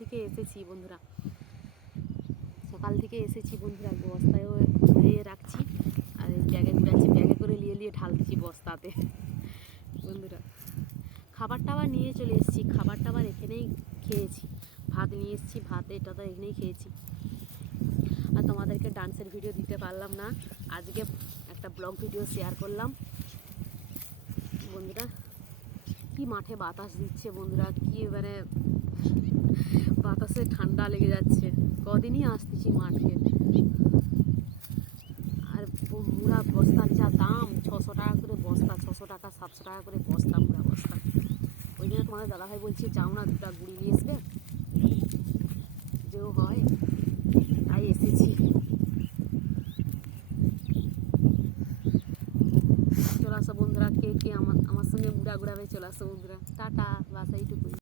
থেকে এসেছি বন্ধুরা, সকাল থেকে এসেছি বন্ধুরা, বস্তায়ও ভরে রাখছি আর ব্যাগে ঘুরাচ্ছি, ব্যাগে করে নিয়ে ঢালতেছি বস্তাতে বন্ধুরা। খাবার টাবার নিয়ে চলে এসেছি, খাবার টাবার এখানেই খেয়েছি, ভাত নিয়ে এসেছি, ভাত এটা তো এখানেই খেয়েছি। আর তোমাদেরকে ডান্সের ভিডিও দিতে পারলাম না, আজকে একটা ব্লগ ভিডিও শেয়ার করলাম বন্ধুরা। কি মাঠে বাতাস দিচ্ছে বন্ধুরা, কি মানে বাতাসে ঠান্ডা লেগে যাচ্ছে। কদিনই আসতেছি মাঠে, আর মুড়া বস্তার যা দাম, 600 টাকা করে বস্তা, 600 টাকা 700 টাকা করে বস্তা, মুড়া বস্তা। ওই জন্য তোমাদের দাদাভাই বলছি যাও না, দুটা গুড়ি নিয়ে আসবে, যেও হয়, তাই এসেছি। চলে আসো বন্ধুরা, কে কে আমার সঙ্গে মুড়া ঘুরাবে চলে আসো বন্ধুরা। টাটা, বাস এইটুকুই।